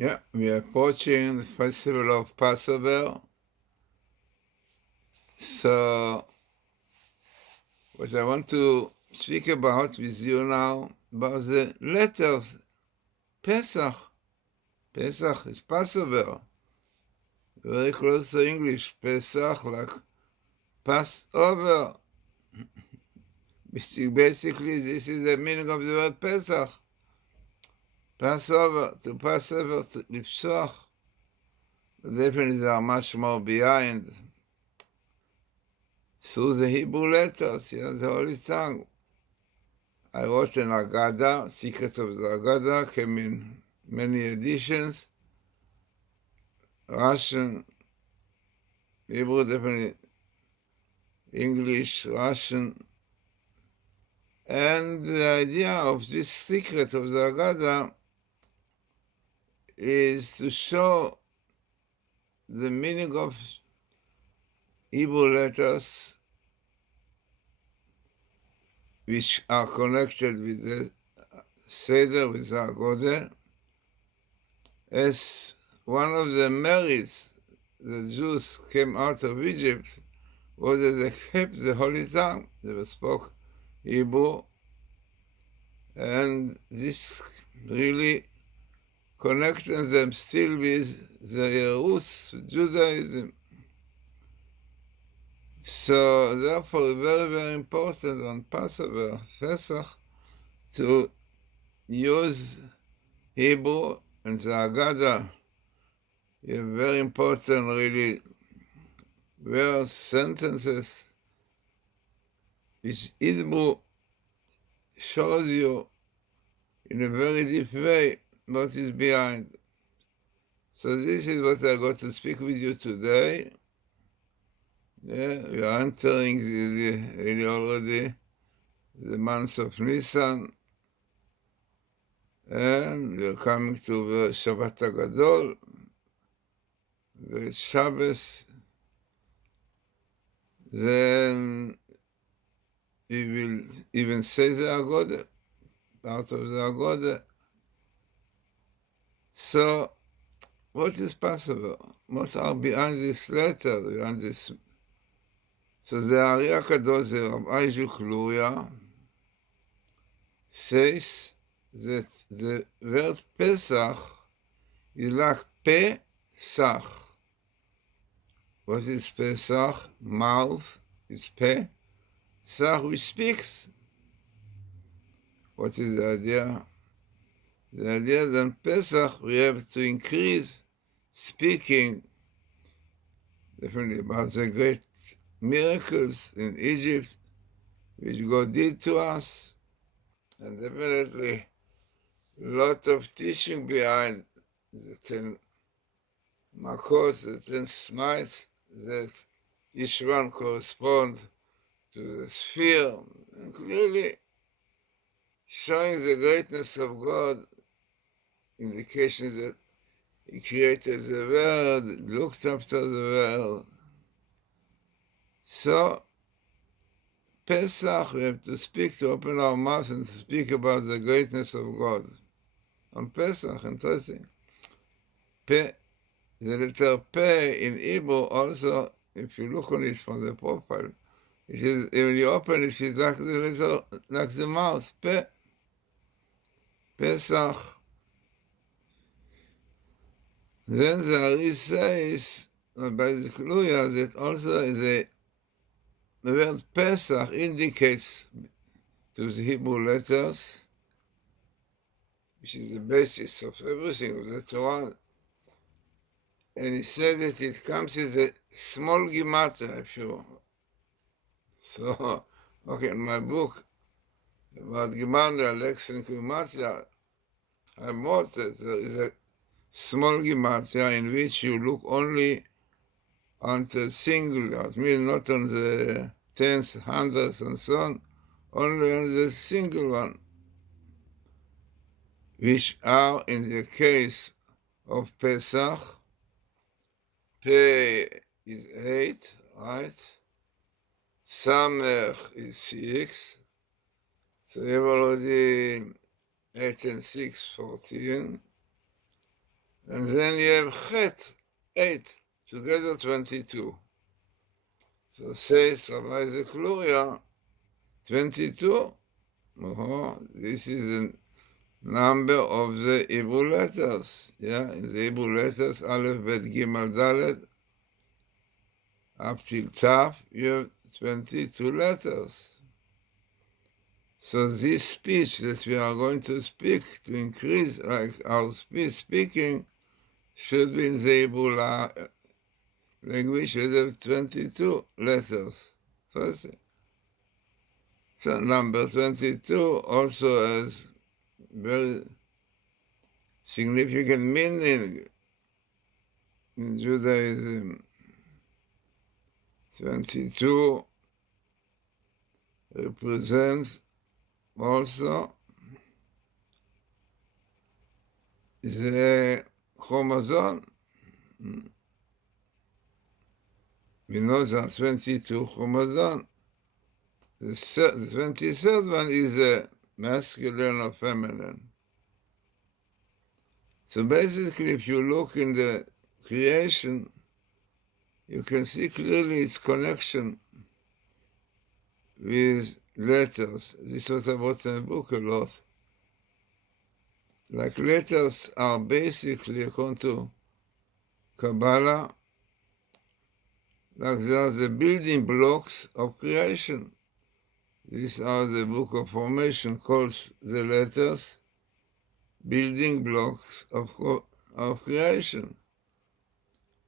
Yeah, we are approaching the festival of Passover. So, what I want to speak about with you now about the letters. Pesach. Pesach is Passover. Very close to English. Pesach, like Passover. Basically, this is the meaning of the word Pesach. Passover, to Passover, to לפסוח. Definitely there are much more behind. Through the Hebrew letters, the Holy Tongue. I wrote an Agada, Secret of the Agada, came in many editions. Russian, Hebrew, definitely English, Russian. And the idea of this secret of the Agada is to show the meaning of Hebrew letters which are connected with the Seder, with the Agode, as one of the merits the Jews came out of Egypt was that they kept the Holy Tongue. They spoke Hebrew, and this really connected them still with their roots, Judaism. So therefore, very, very important on Passover, Pesach, to use Hebrew and the Agada. Very important, really, words, sentences, which Hebrew shows you in a very deep way what is behind. So this is what I got to speak with you today. Yeah, we are entering really already the month of Nisan, and we are coming to the Shabbat HaGadol, the Shabbos. Then we will even say the Agode, part of the Agode. So, what is Passover? What are behind this letter, behind this? So the Ari HaKadosh, the Rabbi Zhukluya, says that the word Pesach is like Pesach. What is Pesach? Mouth is Pe. Sach, which speaks. What is the idea? The idea that on Pesach we have to increase speaking, definitely about the great miracles in Egypt which God did to us, and definitely a lot of teaching behind the 10 makot, the 10 smites, that each one corresponds to the sphere, and clearly showing the greatness of God, indications that He created the world, looked after the world. So, Pesach, we have to speak, to open our mouth and to speak about the greatness of God. On Pesach, interesting. Pe, the letter Pe in Hebrew also, if you look on it from the profile, it is, when you open it, it's like the letter, like the mouth, Pe. Pesach. Then the Ari says, by the Kluya, that also the word Pesach indicates to the Hebrew letters, which is the basis of everything of the Torah. And he said that it comes as a small gematria, if you. So, okay, in my book about gematria, lexicon gematria, I wrote that there is a small gematria in which you look only on the singular, I mean not on the tens, hundreds, and so on, only on the single one, which are, in the case of Pesach, Pe is 8, right? Samech is 6, so you have already 8 and 6, 14, And then you have chet, 8, together 22. So says Rabbi Zekluria, 22, this is the number of the Hebrew letters. Yeah, in the Hebrew letters, Aleph, Bet, Gimel, Dalet, up till Taf, you have 22 letters. So this speech that we are going to speak to increase, like our speaking, should be in the Hebrew language should have 22 letters. So number 22 also has very significant meaning in Judaism. 22 represents also the chromosome. We know there are 22 chromosomes. The 23rd one is a masculine or feminine. So basically, if you look in the creation, you can see clearly its connection with letters. This is what I wrote in the book a lot. Like letters are basically, according to Kabbalah, like they are the building blocks of creation. These are the book of formation calls the letters building blocks of creation.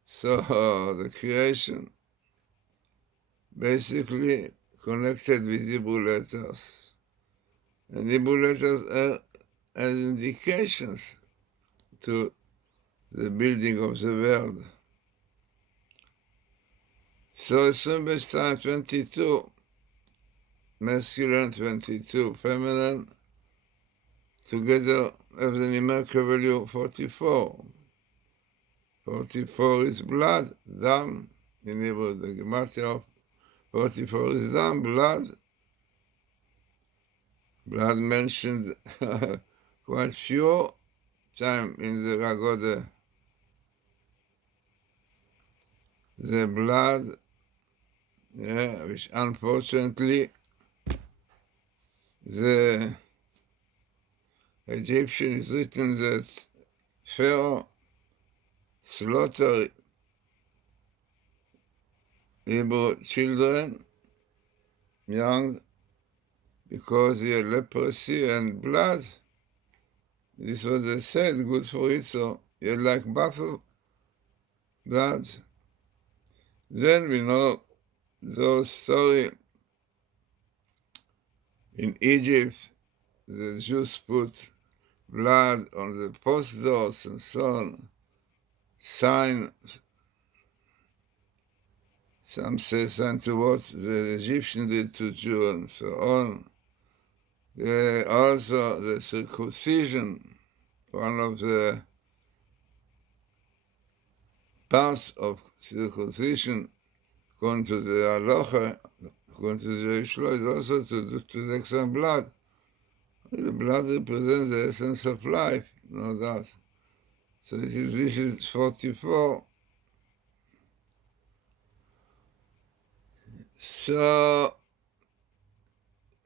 So the creation basically connected with Hebrew letters. And Hebrew letters are as indications to the building of the world. So as soon as time 22, masculine, 22, feminine, together have the numerical value 44. 44 is blood, dam, in Hebrew, the gematria of 44 is dam, blood. Blood mentioned quite few times in the Ragoda. The blood, yeah, which unfortunately the Egyptian is written that Pharaoh slaughtered Hebrew children, young, because he had leprosy and blood. This was, they said, good for it, so he had like buffalo blood. Then we know the whole story. In Egypt, the Jews put blood on the post doors and so on. Sign, some say sign to what the Egyptians did to Jews and so on. Also, the circumcision, one of the parts of circumcision, according to the halacha, according to the Jewish law, is also to take some blood. The blood represents the essence of life, no doubt. So this is 44. So,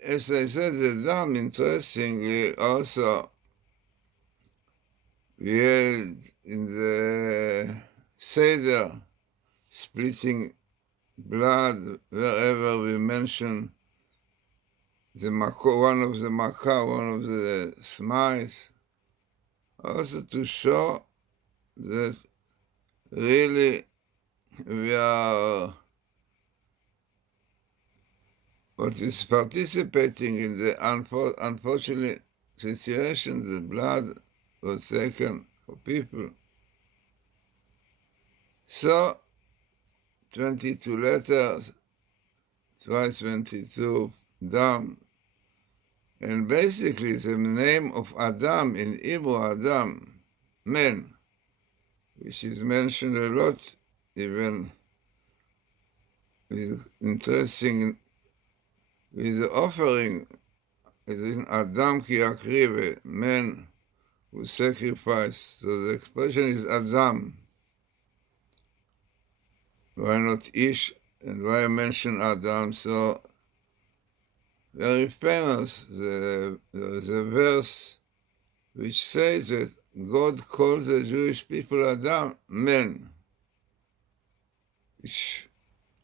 as I said, the dam, interestingly, also, we had in the Seder splitting blood wherever we mention the one of the Makkah, one of the smiles, also to show that really we are what is participating in the unfortunate situation. The blood was taken for people. So 22 letters, twice 22 dam, and basically the name of Adam in Hebrew, Adam, man, which is mentioned a lot, even with interesting, with the offering, it is Adam ki akrive, man who sacrificed. So the expression is Adam. Why not Ish? And why mention Adam? So very famous. There is a verse which says that God calls the Jewish people Adam, men. Which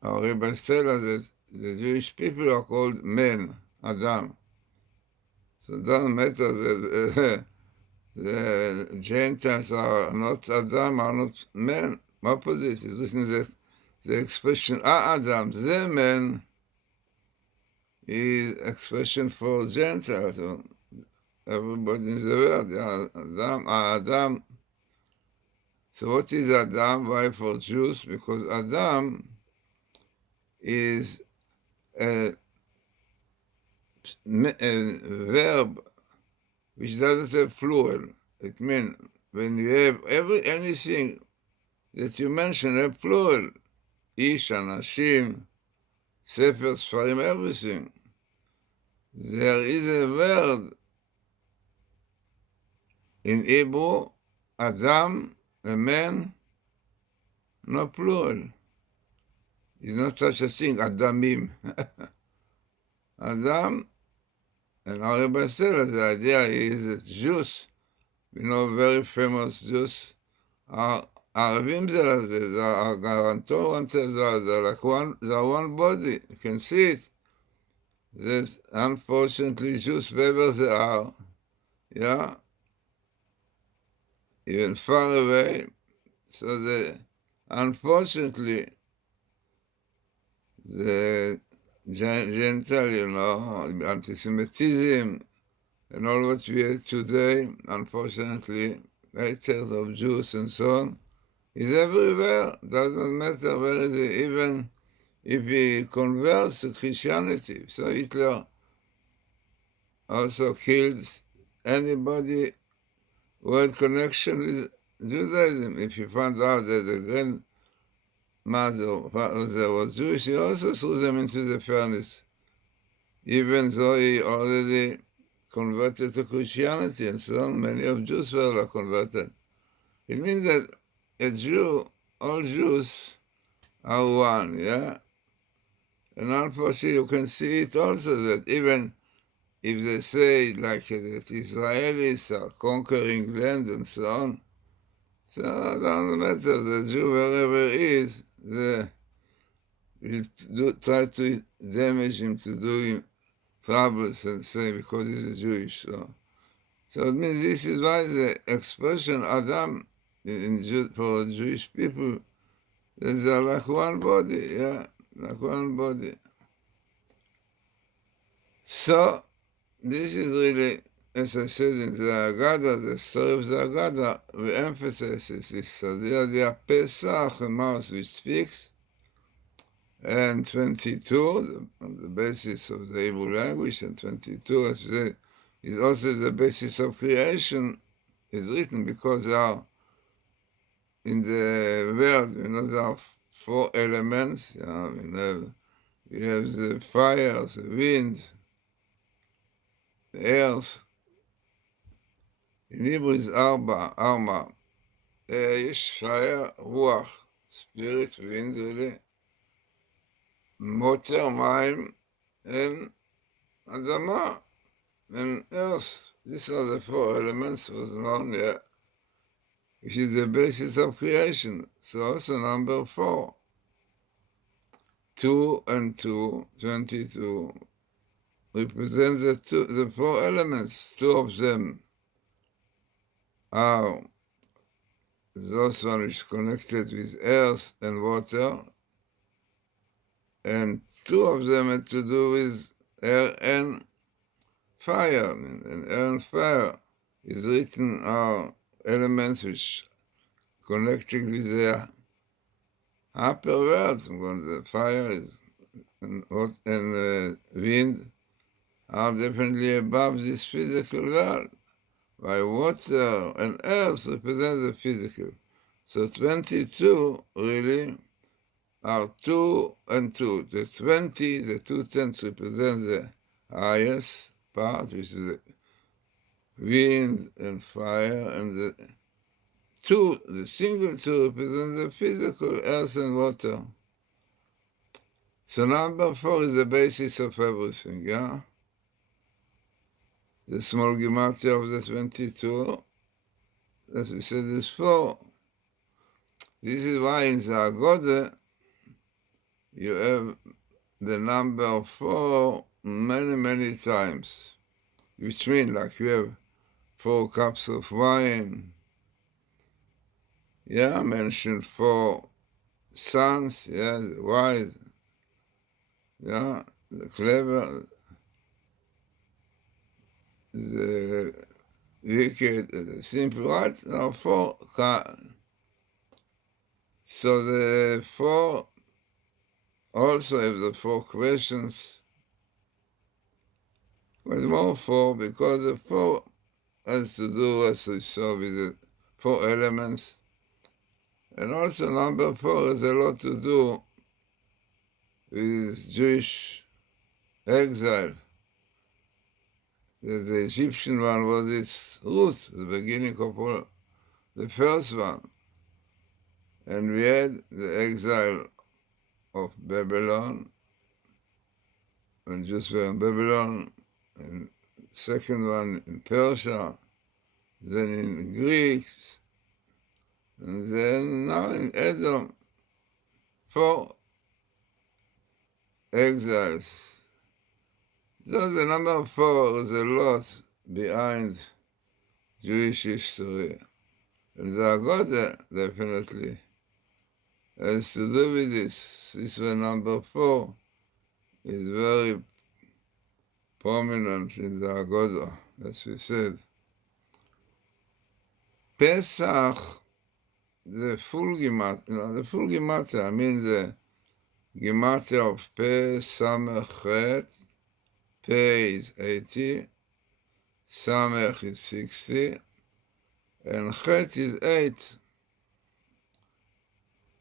our rabbis tell us that the Jewish people are called men, Adam. So it doesn't matter that the Gentiles are not Adam, are not men. Opposite is written that the expression Adam, the man, is expression for Gentiles. So everybody in the world, yeah, Adam. So what is Adam? Why for Jews? Because Adam is a verb which doesn't have plural. It means when you have anything that you mention have plural, ish, anashim, sefer, sfarim, everything. There is a word in Hebrew, Adam, a man, no plural. It's not such a thing, Adamim. Adam, and our Rebbe said the idea is that Jews, we know very famous Jews, are Arabim זה לזה, זה הגרנטור, זה like one, they are one body, you can see it. That unfortunately Jews, wherever they are, yeah, even far away, so unfortunately, the Gentile, you know, anti-Semitism, and all what we have today, unfortunately, hatred of Jews and so on, is everywhere. Doesn't matter where is it, even if he converts to Christianity. So Hitler also killed anybody who had connection with Judaism. If he found out that the grandmother was Jewish, he also threw them into the furnace, even though he already converted to Christianity and so on. Many of Jews were converted. It means that a Jew, all Jews are one, yeah? And unfortunately, you can see it also that even if they say like that Israelis are conquering land and so on, so it doesn't matter, the Jew wherever he is, they will try to damage him, to do him troubles and say because he's a Jewish. So it means this is why the expression Adam for Jewish people, they are like one body, yeah, like one body. So this is really, as I said in the Agada, the story of the Agada, we emphasize this. So the idea Pesach, a mouth which speaks, and 22, on the basis of the Hebrew language, and 22, as we said, is also the basis of creation, is written because they are in the world, you know, there are 4 elements. You know, we have the fire, the wind, the earth. In Hebrew is ארבע. יש fire, רוח, spirit, wind, really, water, מים, and אדמה, and earth. These are the 4 elements was known here, which is the basis of creation. So also number 4. 2 and 2, 22, represent the 4 elements. 2 of them are those one which connected with earth and water, and 2 of them had to do with air and fire. And air and fire is written are elements which connected with the upper world. The fire is and wind are definitely above this physical world, while water and earth represent the physical. So 22 really are 2 and 2. The 20, the 2 tenths represent the highest part, which is wind and fire, and the single two represents the physical earth and water. So number 4 is the basis of everything, yeah? The small gematria of the 22, as we said, is 4. This is why in the Agode you have the number 4 many, many times, which means like you have 4 cups of wine, yeah, mentioned 4 sons, yeah, the wise, yeah, the clever, the wicked, the simple, right? Now 4. So the 4 also have the 4 questions. There's more 4 because the 4 has to do, as we saw, with the 4 elements. And also number 4 has a lot to do with Jewish exile. The Egyptian one was its root, the beginning of all, the first one. And we had the exile of Babylon, when Jews were in Babylon, and second one in Persia, then in Greeks, and then now in Edom, 4 exiles. So the number 4 is a lot behind Jewish history. And the Agode definitely has to do with this. This one, number 4, is very prominent in the Agode, as we said. Pesach, the full gematria, I mean the gematria of Pe, Samech, Chet. Pe is 80, Samech is 60, and Chet is 8.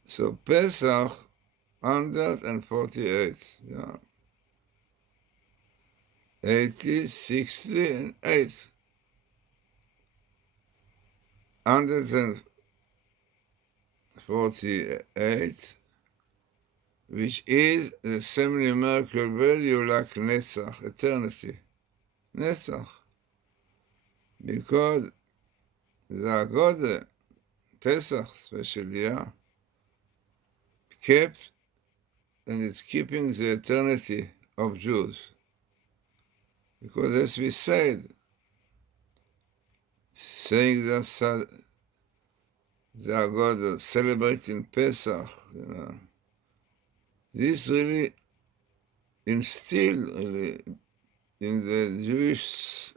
So Pesach, 148, yeah. 80, 60, and 8. 148, which is the same numerical value like Netzach, eternity. Netzach. Because the Agode, Pesach especially, yeah, kept and it's keeping the eternity of Jews. Because as we said, saying that the Agode celebrating Pesach, you know, this really instilled really in the Jewish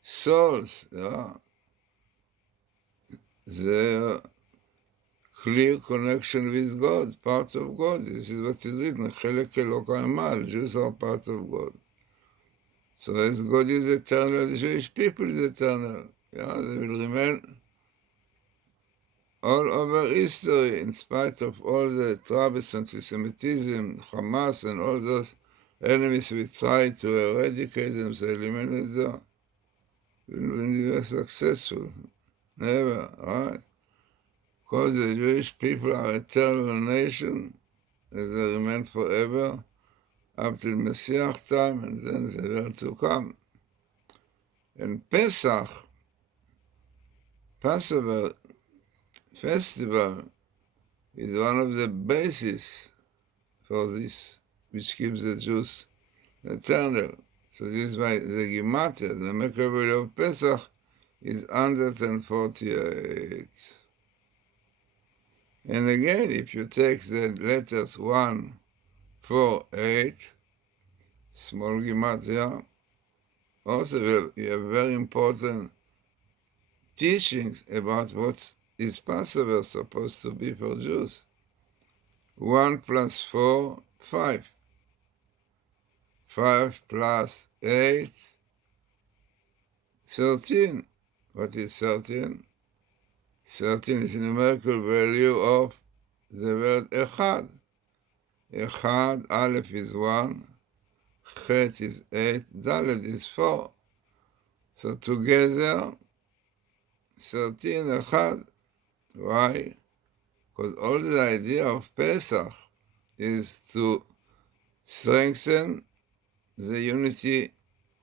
souls, yeah, their clear connection with God, part of God. This is what is written, Chelek Elokai Mal, Jews are part of God. So as God is eternal, the Jewish people is eternal. Yeah, they will remain all over history, in spite of all the troubles, anti-Semitism, Hamas, and all those enemies we try to eradicate them, to eliminate them. When we were successful. Never, right? Because the Jewish people are eternal nation, as they remain forever, up till Messiah time, and then they will to come. And Pesach, Passover festival, is one of the bases for this, which keeps the Jews eternal. So this is why the Gematria, the Mekabel of Pesach, is 148. And again, if you take the letters 1, 4, 8, small Gematria, also you have very important teachings about what is Passover supposed to be for Jews. 1 plus 4, 5. 5 plus 8, 13. What is 13? 13 is a numerical value of the word Echad. Echad, Aleph is 1, Chet is 8, Dalet is 4. So together, 13, echad. Why? Because all the idea of Pesach is to strengthen the unity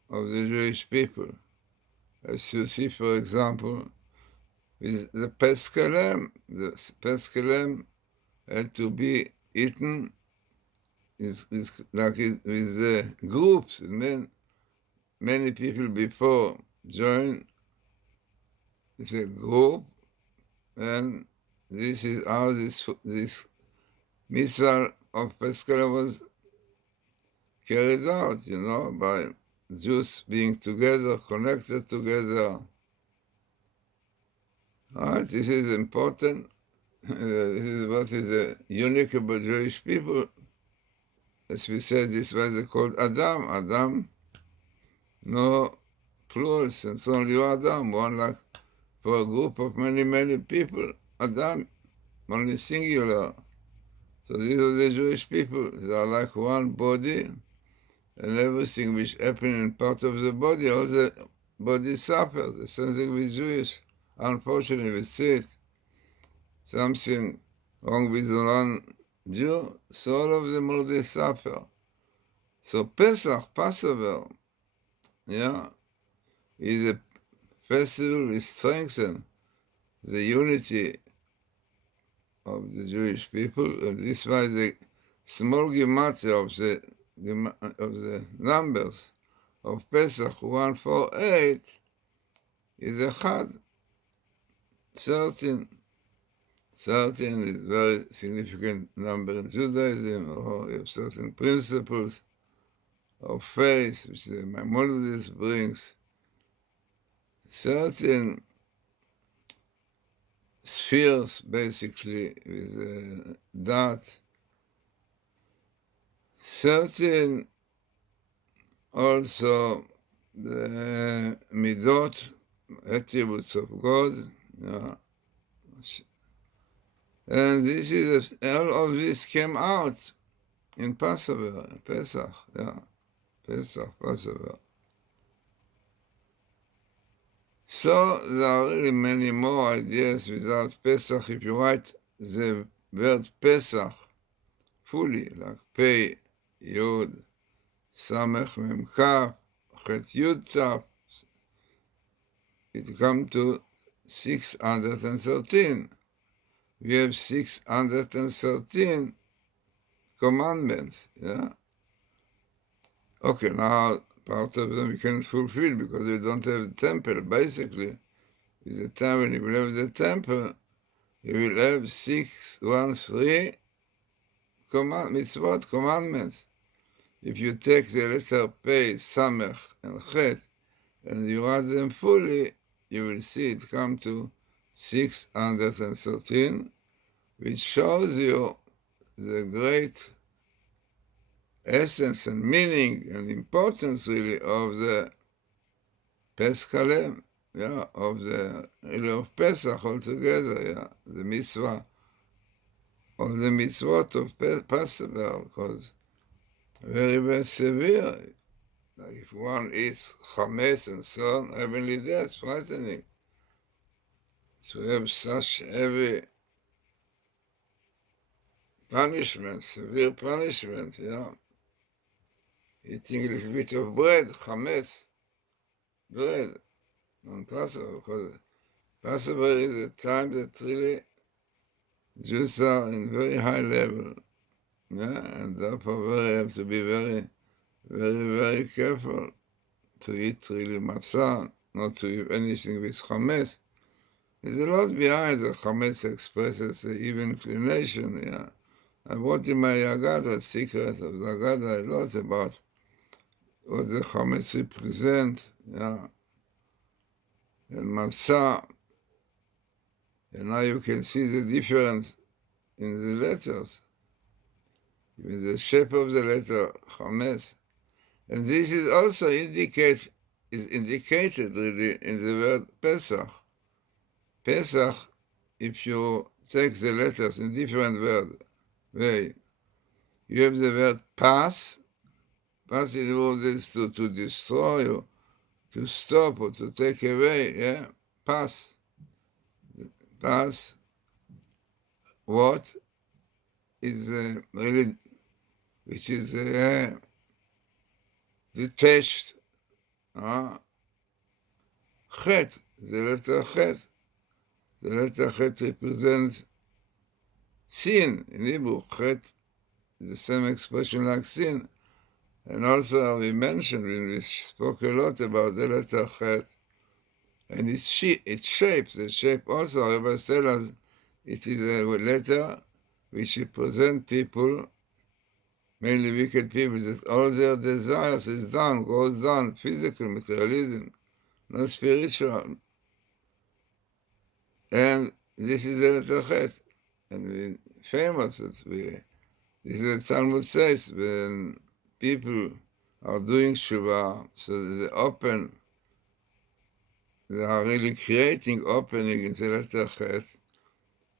of the Jewish people. As you see, for example, with the Pesach-Lamb had to be eaten with groups. Many people before join the group, and this is how this mitzvah of Pesach was carried out, by Jews being together, connected together. All right, this is important. This is what is unique about Jewish people. As we said, this was called Adam. Adam, no plural, it's only Adam, one like for a group of many, many people. Adam, only singular. So these are the Jewish people. They are like one body, and everything which happens in part of the body, all the body suffers. The same thing with Jewish. Unfortunately, we see it. Something wrong with one Jew, so all of them already suffer. So Pesach, Passover, is a festival which strengthens the unity of the Jewish people, and this was the small gematria of the numbers of Pesach 148 is Echad. 13. 13 is a very significant number in Judaism, or you have certain principles of faith, which the Maimonides brings. 13 spheres, basically, with that. 13 also the midot, attributes of God, and this is all of this came out in Passover, Pesach, Passover. So there are really many more ideas without Pesach. If you write the word Pesach fully, like Pei, Yod, Samech, Mem, Kaf, Chet, Yud, Taf, it comes to 613. We have 613 commandments, Okay, now part of them we cannot fulfill because we don't have the temple. Basically, with the time when you will have the temple, you will have 613 mitzvot, commandments. If you take the letter Pei, Samech, and Chet, and you add them fully, you will see it come to 613, which shows you the great essence and meaning and importance, really, of the Pesach-Lamb, of Pesach altogether, the mitzvah, of the mitzvot of Passover, because very, very severe. Like if one eats chametz and so on, heavenly death, frightening. To have such heavy punishment, severe punishment, Eating a little bit of bread, chametz, bread, on Passover, because Passover is a time that really Jews are in very high level, and therefore have to be very, very, very careful to eat really matzah, not to eat anything with chametz. There's a lot behind the chametz expresses the even inclination, I wrote in my Agada, secret of the Agada, a lot about what the chametz represents, and matzah. And now you can see the difference in the letters, in the shape of the letter chametz. And this is also indicated really in the word Pesach. Pesach, if you take the letters in different way, you have the word pas. Pas is what is to destroy, to stop or to take away, yeah, pass, what is really, which is detached, chet, the letter chet. The letter chet represents sin. In Hebrew, chet is the same expression like sin. And also we mentioned, when we spoke a lot about the letter chet, and its shape, the shape also, Rabbi said us, it is a letter which represents people, mainly wicked people, that all their desires is done, goes down, physical, materialism, not spiritual. And this is the letter chet. And we famous that this is what Talmud says, when people are doing Shuvah, so they are really creating opening in the letter Chet.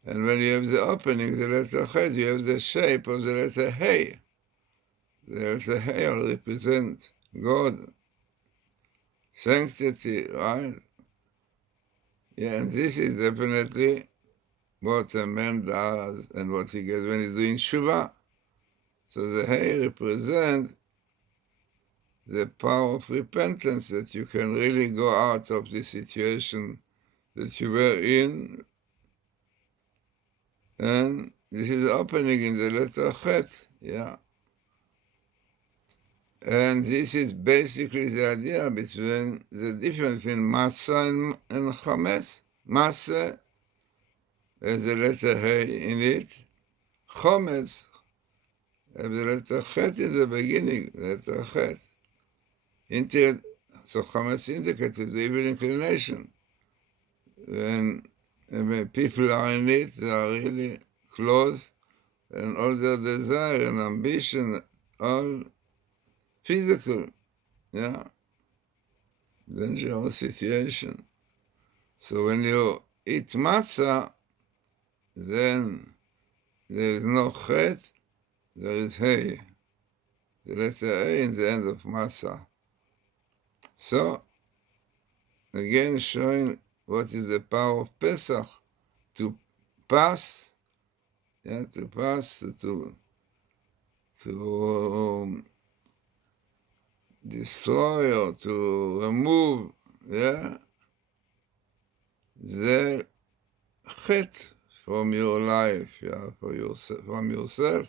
And when you have the opening, the letter Chet, you have the shape of the letter Hey. The letter Hey will represent God, sanctity, right? Yeah, and this is definitely what a man does and what he gets when he's doing Shuvah. So the Hey represents the power of repentance, that you can really go out of the situation that you were in. And this is opening in the letter Chet, yeah. And this is basically the idea between the difference between Matzah and Chametz. Matzah has the letter Hey in it. Chametz has the letter Chet in the beginning, letter Chet. So Chametz indicates the evil inclination. When people are in it, they are really close, and all their desire and ambition, all physical, yeah, dangerous situation. So when you eat matzah, then there is no chet, there is hey, the letter A in the end of matzah. So, again showing what is the power of Pesach, to pass, yeah, to destroy or to remove, yeah, the chet from your life, yeah, from yourself,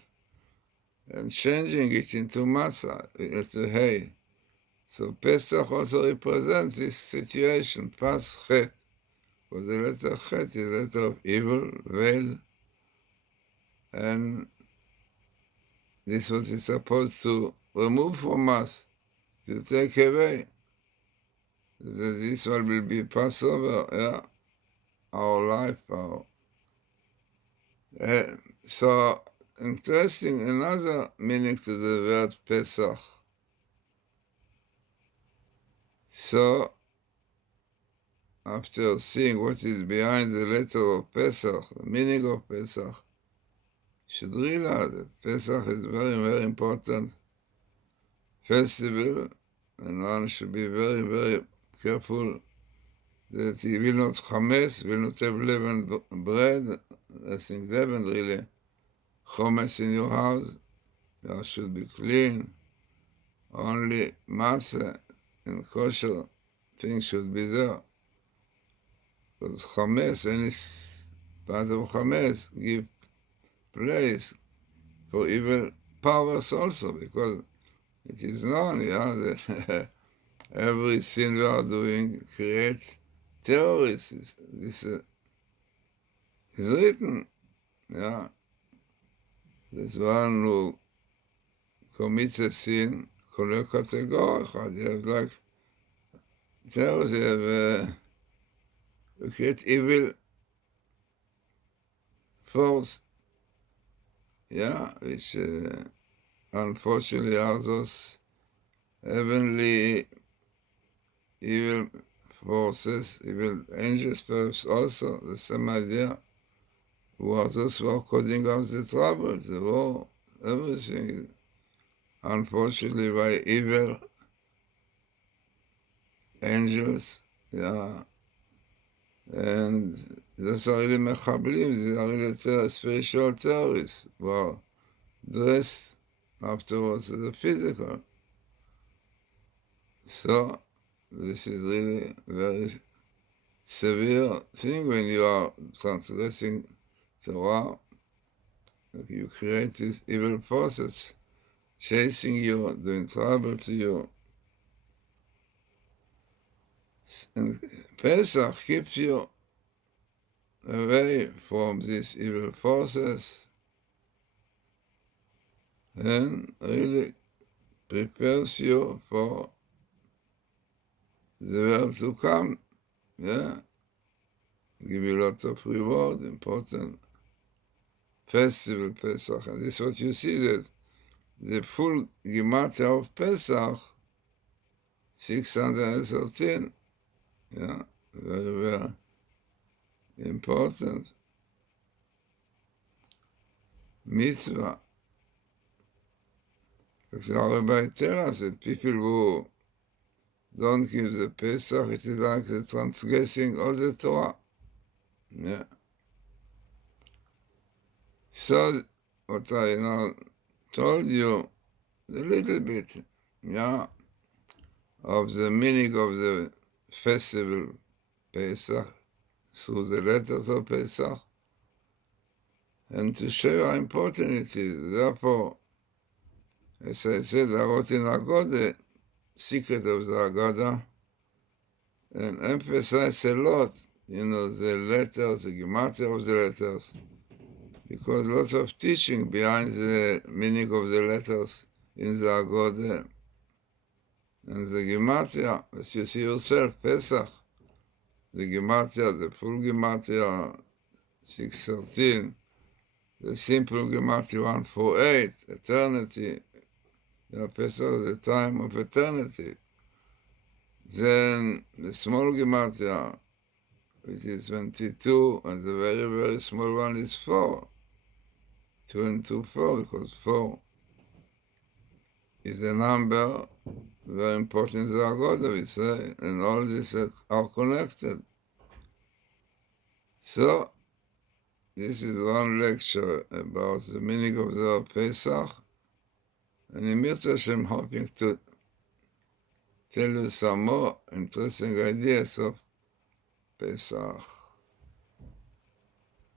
and changing it into matzah, into hay. So Pesach also represents this situation, pas chet, because the letter chet is a letter of evil, veil, and this is what it's supposed to remove from us, to take away. This one will be Passover, yeah, our life, so interesting, another meaning to the word Pesach. So, after seeing what is behind the letter of Pesach, the meaning of Pesach, should realize that Pesach is very, very important festival, and one should be very, very careful that he will not chametz, will not have leavened bread. I think leavened really, chametz in your house. You should be clean. Only matzah and kosher things should be there. Because chametz, any part of chametz, give place for evil powers also, because it is known, yeah, that every sin we are doing creates terrorists. This is written, yeah. There's one who commits a sin, כולל קטגוריה אחד, you have like terrorists, you create evil force, yeah, which unfortunately are those heavenly evil forces, evil angels perhaps also, the same idea, who are those who are causing us the troubles, the war, everything, unfortunately by evil angels, yeah, and those are really מחבלים, they are really spiritual terrorists, who are dressed afterwards as a physical. So, this is really very severe thing when you are transgressing Torah. You create these evil forces chasing you, doing trouble to you. And Pesach keeps you away from these evil forces and really prepares you for the world to come. Yeah, give you a lot of reward, important festival Pesach. And this is what you see, that the full Gematria of Pesach, 613, yeah, very, very important mitzvah. Because the Rabbi tell us that people who don't keep the Pesach, it is like the transgressing all the Torah. Yeah. So, what I now told you, a little bit, yeah, of the meaning of the festival Pesach through the letters of Pesach, and to show you how important it is. Therefore, as I said, I wrote in Agada, the secret of the Agada, and emphasize a lot, the letters, the Gematria of the letters, because lots of teaching behind the meaning of the letters in the Agada. And the Gematria, as you see yourself, Pesach, the Gematria, the full Gematria, 613, the simple Gematria 148, eternity, Pesach is the time of eternity. Then the small Gematria, which is 22, and the very, very small one is 4. 2 and 2, 4, because 4 is a number very important in the Agada, we say, and all these are connected. So, this is one lecture about the meaning of the Pesach, and in Mitzvah I'm hoping to tell you some more interesting ideas of Pesach.